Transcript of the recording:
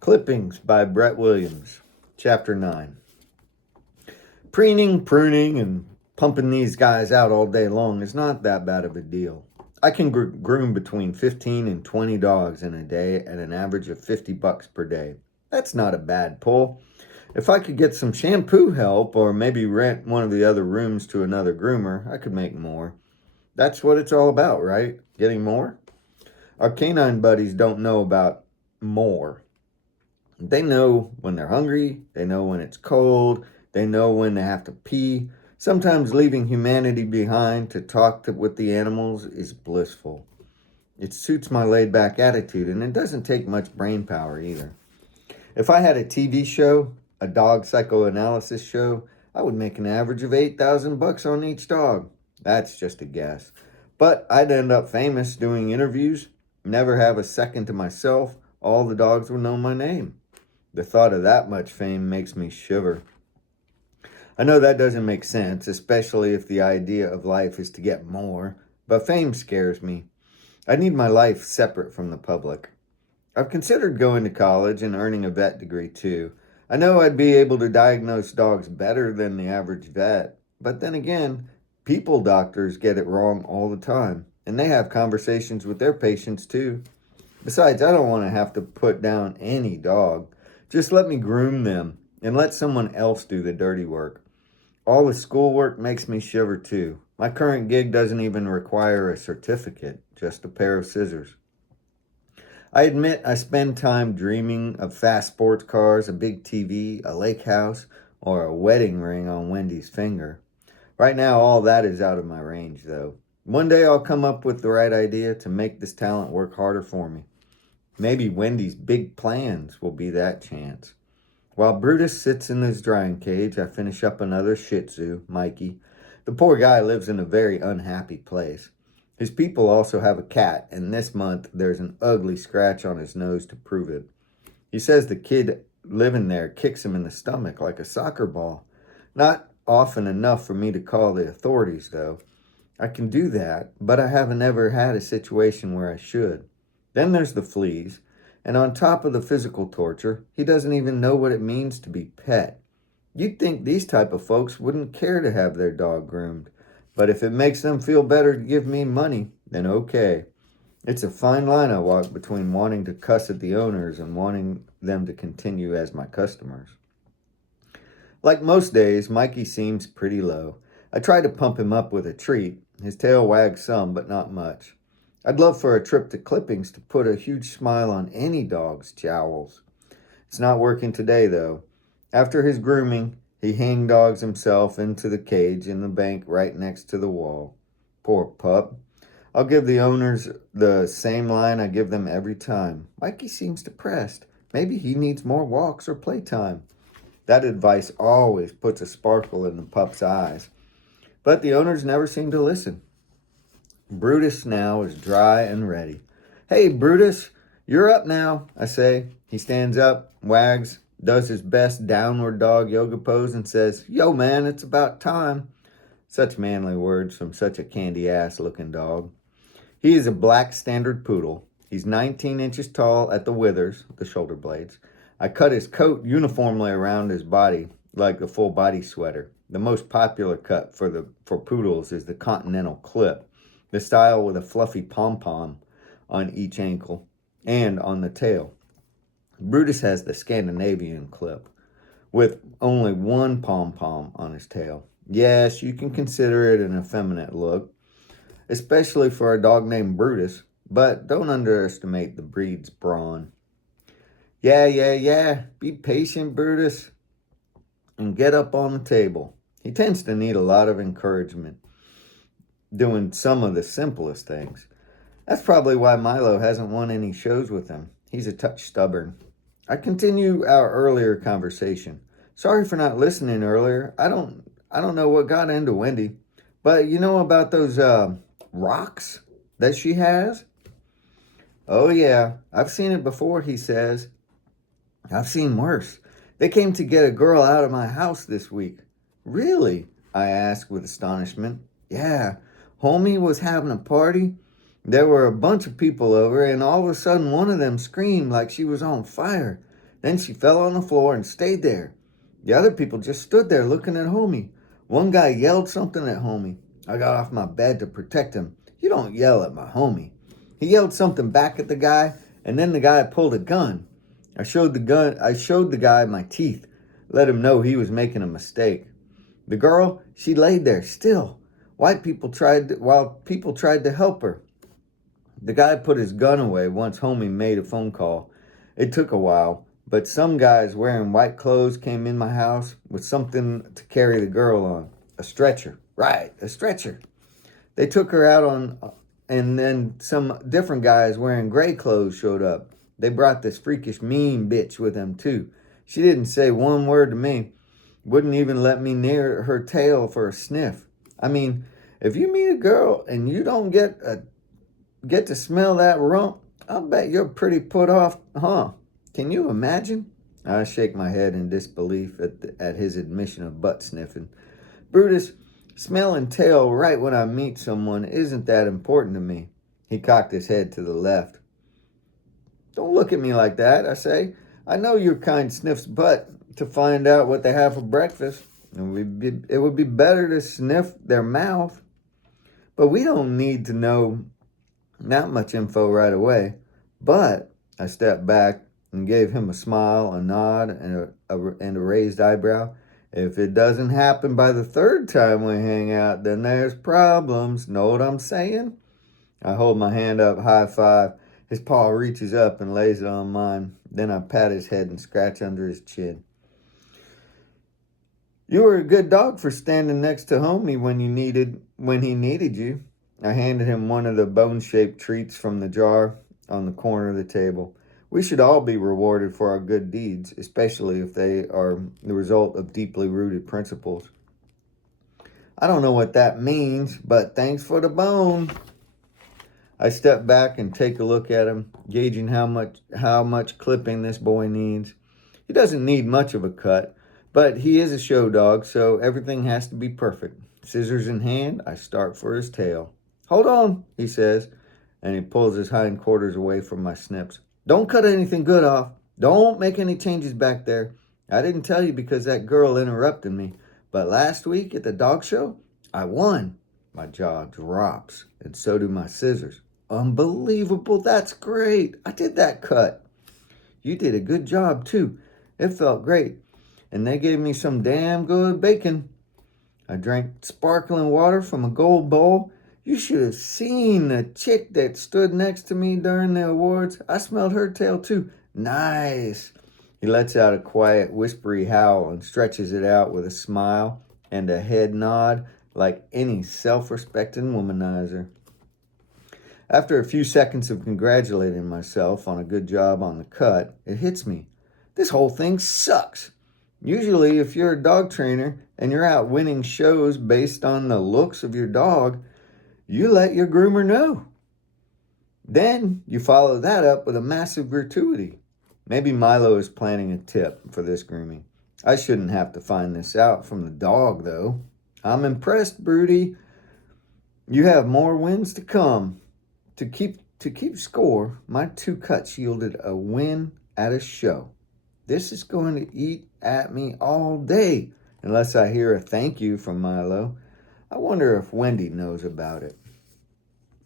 Clippings by Brett Williams, Chapter 9. Preening, pruning, and pumping these guys out all day long is not that bad of a deal. I can groom between 15 and 20 dogs in a day at an average of $50 per day. That's not a bad pull. If I could get some shampoo help or maybe rent one of the other rooms to another groomer, I could make more. That's what it's all about, right? Getting more? Our canine buddies don't know about more. They know when they're hungry, they know when it's cold, they know when they have to pee. Sometimes leaving humanity behind to talk with the animals is blissful. It suits my laid back attitude, and it doesn't take much brain power either. If I had a TV show, a dog psychoanalysis show, I would make an average of $8,000 on each dog. That's just a guess. But I'd end up famous doing interviews, never have a second to myself. All the dogs would know my name. The thought of that much fame makes me shiver. I know that doesn't make sense, especially if the idea of life is to get more, but fame scares me. I need my life separate from the public. I've considered going to college and earning a vet degree too. I know I'd be able to diagnose dogs better than the average vet, but then again, people doctors get it wrong all the time, and they have conversations with their patients too. Besides, I don't want to have to put down any dog. Just let me groom them and let someone else do the dirty work. All the schoolwork makes me shiver too. My current gig doesn't even require a certificate, just a pair of scissors. I admit I spend time dreaming of fast sports cars, a big TV, a lake house, or a wedding ring on Wendy's finger. Right now, all that is out of my range, though. One day I'll come up with the right idea to make this talent work harder for me. Maybe Wendy's big plans will be that chance. While Brutus sits in his drying cage, I finish up another Shih Tzu, Mikey. The poor guy lives in a very unhappy place. His people also have a cat, and this month there's an ugly scratch on his nose to prove it. He says the kid living there kicks him in the stomach like a soccer ball. Not often enough for me to call the authorities, though. I can do that, but I haven't ever had a situation where I should. Then there's the fleas, and on top of the physical torture, he doesn't even know what it means to be pet. You'd think these type of folks wouldn't care to have their dog groomed, but if it makes them feel better to give me money, then okay. It's a fine line I walk between wanting to cuss at the owners and wanting them to continue as my customers. Like most days, Mikey seems pretty low. I try to pump him up with a treat. His tail wags some, but not much. I'd love for a trip to Clippings to put a huge smile on any dog's jowls. It's not working today, though. After his grooming, he hang-dogs himself into the cage in the bank right next to the wall. Poor pup. I'll give the owners the same line I give them every time. Mikey seems depressed. Maybe he needs more walks or playtime. That advice always puts a sparkle in the pup's eyes. But the owners never seem to listen. Brutus now is dry and ready. Hey, Brutus, you're up now, I say. He stands up, wags, does his best downward dog yoga pose, and says, Yo, man, it's about time. Such manly words from such a candy-ass looking dog. He is a black standard poodle. He's 19 inches tall at the withers, the shoulder blades. I cut his coat uniformly around his body, like a full body sweater. The most popular cut for poodles is the continental clip. The style with a fluffy pom-pom on each ankle and on the tail. Brutus has the Scandinavian clip with only one pom-pom on his tail. Yes, you can consider it an effeminate look, especially for a dog named Brutus, but don't underestimate the breed's brawn. Yeah. Be patient, Brutus, and get up on the table. He tends to need a lot of encouragement, doing some of the simplest things. That's probably why Milo hasn't won any shows with him. He's a touch stubborn. I continue our earlier conversation. Sorry for not listening earlier. I don't know what got into Wendy, but you know about those rocks that she has? Oh yeah, I've seen it before, he says. I've seen worse. They came to get a girl out of my house this week. Really? I asked with astonishment. Yeah. Homie was having a party. There were a bunch of people over, and all of a sudden one of them screamed like she was on fire. Then she fell on the floor and stayed there. The other people just stood there looking at Homie. One guy yelled something at Homie. I got off my bed to protect him. You don't yell at my homie. He yelled something back at the guy, and then the guy pulled a gun. I showed the guy my teeth, let him know he was making a mistake. The girl, she laid there still. While people tried to help her. The guy put his gun away once Homie made a phone call. It took a while, but some guys wearing white clothes came in my house with something to carry the girl on. A stretcher. Right, a stretcher. They took her out and then some different guys wearing gray clothes showed up. They brought this freakish mean bitch with them too. She didn't say one word to me. Wouldn't even let me near her tail for a sniff. I mean, if you meet a girl and you don't get to smell that rump, I'll bet you're pretty put off, huh? Can you imagine? I shake my head in disbelief at his admission of butt sniffing. Brutus, smelling tail right when I meet someone isn't that important to me. He cocked his head to the left. Don't look at me like that, I say. I know your kind sniffs butt to find out what they have for breakfast. It would be better to sniff their mouth. But we don't need to know that much info right away. But I stepped back and gave him a smile, a nod, and a raised eyebrow. If it doesn't happen by the third time we hang out, then there's problems. Know what I'm saying? I hold my hand up, high five. His paw reaches up and lays it on mine. Then I pat his head and scratch under his chin. You were a good dog for standing next to Homie when he needed you. I handed him one of the bone-shaped treats from the jar on the corner of the table. We should all be rewarded for our good deeds, especially if they are the result of deeply rooted principles. I don't know what that means, but thanks for the bone. I step back and take a look at him, gauging how much clipping this boy needs. He doesn't need much of a cut, but he is a show dog, so everything has to be perfect. Scissors in hand, I start for his tail. Hold on, he says, and he pulls his hindquarters away from my snips. Don't cut anything good off. Don't make any changes back there. I didn't tell you because that girl interrupted me, but last week at the dog show, I won. My jaw drops, and so do my scissors. Unbelievable, that's great. I did that cut. You did a good job, too. It felt great. And they gave me some damn good bacon. I drank sparkling water from a gold bowl. You should have seen the chick that stood next to me during the awards. I smelled her tail, too. Nice. He lets out a quiet, whispery howl and stretches it out with a smile and a head nod like any self-respecting womanizer. After a few seconds of congratulating myself on a good job on the cut, it hits me. This whole thing sucks. Usually, if you're a dog trainer and you're out winning shows based on the looks of your dog, you let your groomer know. Then you follow that up with a massive gratuity. Maybe Milo is planning a tip for this grooming. I shouldn't have to find this out from the dog, though. I'm impressed, Broody. You have more wins to come. To keep score, my 2 cuts yielded a win at a show. This is going to eat at me all day unless I hear a thank you from Milo. I wonder if Wendy knows about it.